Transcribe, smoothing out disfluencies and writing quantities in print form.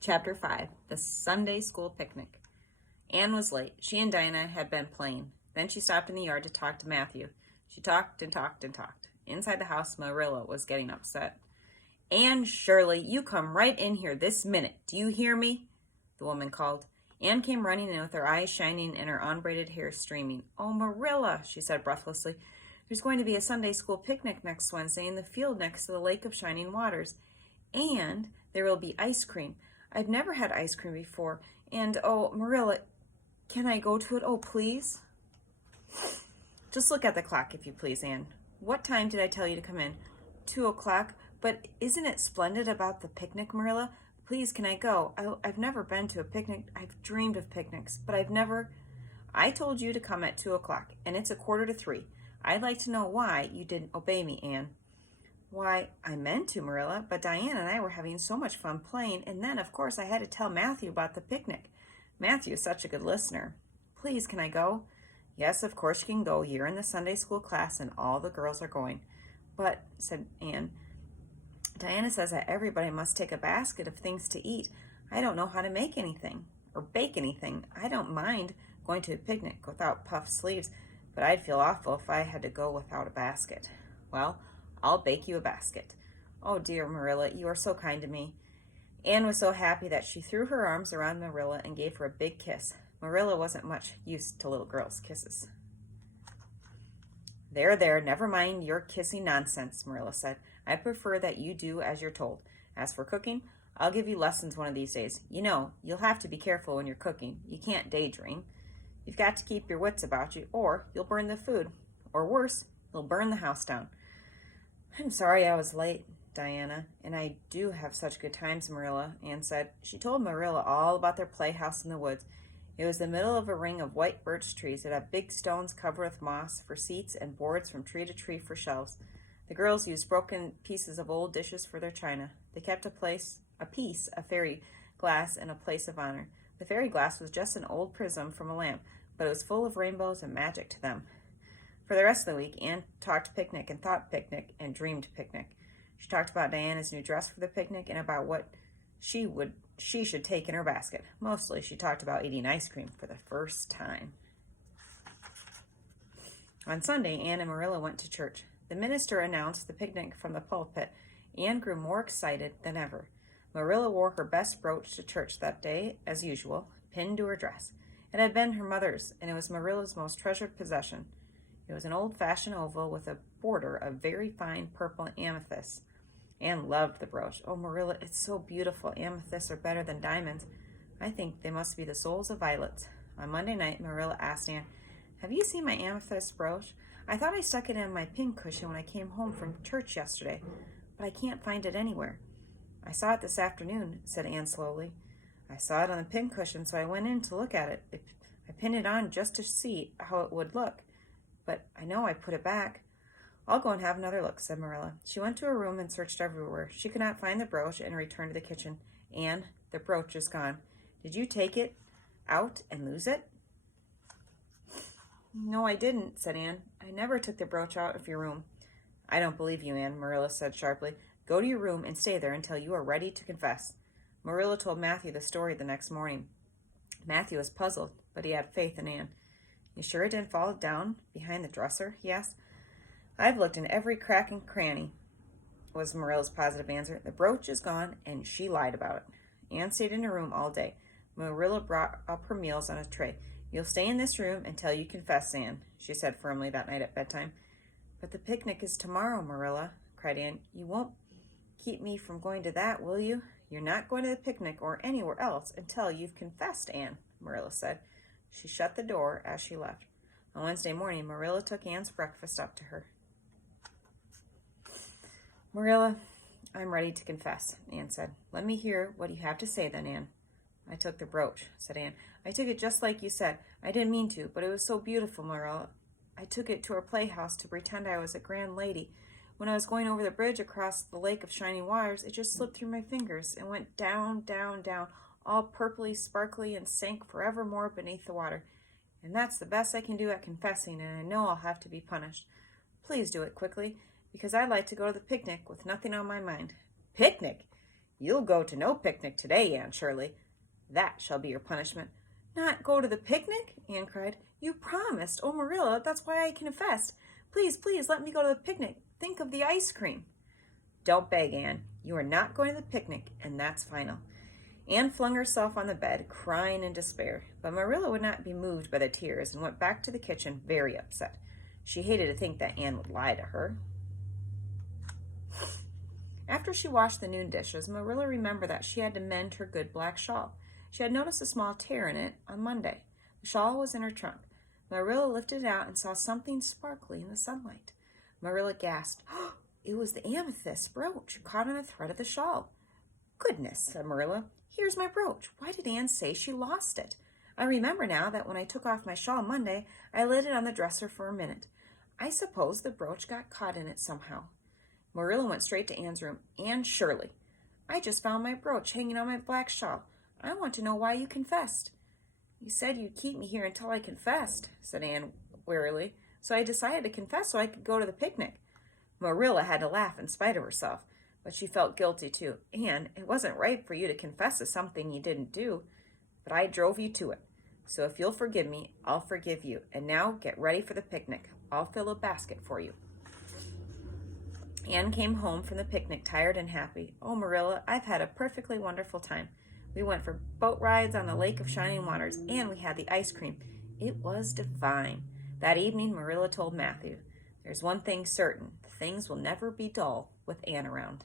Chapter 5, The Sunday School Picnic. Anne was late. She and Dinah had been playing. Then she stopped in the yard to talk to Matthew. She talked and talked and talked. Inside the house, Marilla was getting upset. Anne Shirley, you come right in here this minute. Do you hear me? The woman called. Anne came running in with her eyes shining and her unbraided hair streaming. Oh, Marilla, she said breathlessly. There's going to be a Sunday school picnic next Wednesday in the field next to the Lake of Shining Waters. And there will be ice cream. I've never had ice cream before. And, oh, Marilla, can I go to it? Oh, please? Just look at the clock, if you please, Anne. What time did I tell you to come in? 2:00. But isn't it splendid about the picnic, Marilla? Please, can I go? I've never been to a picnic. I've dreamed of picnics, but I've never... I told you to come at 2:00, and it's 2:45. I'd like to know why you didn't obey me, Anne. Why, I meant to, Marilla, but Diane and I were having so much fun playing, and then, of course, I had to tell Matthew about the picnic. Matthew is such a good listener. Please, can I go? Yes, of course you can go. You're in the Sunday school class, and all the girls are going. But, said Anne, Diana says that everybody must take a basket of things to eat. I don't know how to make anything or bake anything. I don't mind going to a picnic without puffed sleeves, but I'd feel awful if I had to go without a basket. Well, I'll bake you a basket. Oh, dear, Marilla, you are so kind to me. Anne was so happy that she threw her arms around Marilla and gave her a big kiss. Marilla wasn't much used to little girls' kisses. There, never mind your kissing nonsense, Marilla said. I prefer that you do as you're told. As for cooking, I'll give you lessons one of these days. You know, you'll have to be careful when you're cooking. You can't daydream. You've got to keep your wits about you, or you'll burn the food. Or worse, you'll burn the house down. I'm sorry I was late, Diana, and I do have such good times, Marilla, Anne said. She told Marilla all about their playhouse in the woods. It was the middle of a ring of white birch trees. It had big stones covered with moss for seats and boards from tree to tree for shelves. The girls used broken pieces of old dishes for their china. They kept a piece of fairy glass in a place of honor. The fairy glass was just an old prism from a lamp, but it was full of rainbows and magic to them. For the rest of the week, Anne talked picnic and thought picnic and dreamed picnic. She talked about Diana's new dress for the picnic and about what she should take in her basket. Mostly, she talked about eating ice cream for the first time. On Sunday, Anne and Marilla went to church. The minister announced the picnic from the pulpit. Anne grew more excited than ever. Marilla wore her best brooch to church that day, as usual, pinned to her dress. It had been her mother's, and it was Marilla's most treasured possession. It was an old-fashioned oval with a border of very fine purple amethyst. Anne loved the brooch. Oh, Marilla, it's so beautiful. Amethysts are better than diamonds. I think they must be the souls of violets. On Monday night, Marilla asked Anne, have you seen my amethyst brooch? I thought I stuck it in my pincushion when I came home from church yesterday, but I can't find it anywhere. I saw it this afternoon, said Anne slowly. I saw it on the pincushion, so I went in to look at it. I pinned it on just to see how it would look, but I know I put it back. I'll go and have another look, said Marilla. She went to her room and searched everywhere. She could not find the brooch and returned to the kitchen. Anne, the brooch is gone. Did you take it out and lose it? No, I didn't, said Anne. I never took the brooch out of your room. I don't believe you, Anne, Marilla said sharply. Go to your room and stay there until you are ready to confess. Marilla told Matthew the story the next morning. Matthew was puzzled, but he had faith in Anne. You sure it didn't fall down behind the dresser? He asked. I've looked in every crack and cranny, was Marilla's positive answer. The brooch is gone, and she lied about it. Anne stayed in her room all day. Marilla brought up her meals on a tray. You'll stay in this room until you confess, Anne, she said firmly that night at bedtime. But the picnic is tomorrow, Marilla, cried Anne. You won't keep me from going to that, will you? You're not going to the picnic or anywhere else until you've confessed, Anne, Marilla said. She shut the door as she left. On Wednesday morning, Marilla took Anne's breakfast up to her. Marilla, I'm ready to confess, Anne said. Let me hear what you have to say then, Anne. I took the brooch, said Anne. I took it just like you said. I didn't mean to, but it was so beautiful, Marilla. I took it to our playhouse to pretend I was a grand lady. When I was going over the bridge across the Lake of Shining Waters, it just slipped through my fingers and went down, down, down, all purpley, sparkly, and sank forevermore beneath the water. And that's the best I can do at confessing, and I know I'll have to be punished. Please do it quickly, because I'd like to go to the picnic with nothing on my mind. Picnic? "You'll go to no picnic today, Anne Shirley. That shall be your punishment." "Not go to the picnic?" Anne cried. "You promised. Oh, Marilla, that's why I confessed. Please, please, let me go to the picnic. Think of the ice cream." "Don't beg, Anne. You are not going to the picnic, and that's final." Anne flung herself on the bed, crying in despair, but Marilla would not be moved by the tears and went back to the kitchen very upset. She hated to think that Anne would lie to her. After she washed the noon dishes, Marilla remembered that she had to mend her good black shawl. She had noticed a small tear in it on Monday. The shawl was in her trunk. Marilla lifted it out and saw something sparkly in the sunlight. Marilla gasped. "Oh, it was the amethyst brooch caught on a thread of the shawl." "Goodness," said Marilla. "Here's my brooch. Why did Anne say she lost it? I remember now that when I took off my shawl Monday, I laid it on the dresser for a minute. I suppose the brooch got caught in it somehow." Marilla went straight to Anne's room. "Anne Shirley, I just found my brooch hanging on my black shawl. I want to know why you confessed." "You said you'd keep me here until I confessed," said Anne wearily, "so I decided to confess so I could go to the picnic." Marilla had to laugh in spite of herself, but she felt guilty too. "Anne, it wasn't right for you to confess to something you didn't do, but I drove you to it. So if you'll forgive me, I'll forgive you. And now get ready for the picnic. I'll fill a basket for you." Anne came home from the picnic tired and happy. "Oh, Marilla, I've had a perfectly wonderful time. We went for boat rides on the Lake of Shining Waters, and we had the ice cream. It was divine." That evening, Marilla told Matthew, "There's one thing certain. Things will never be dull with Anne around."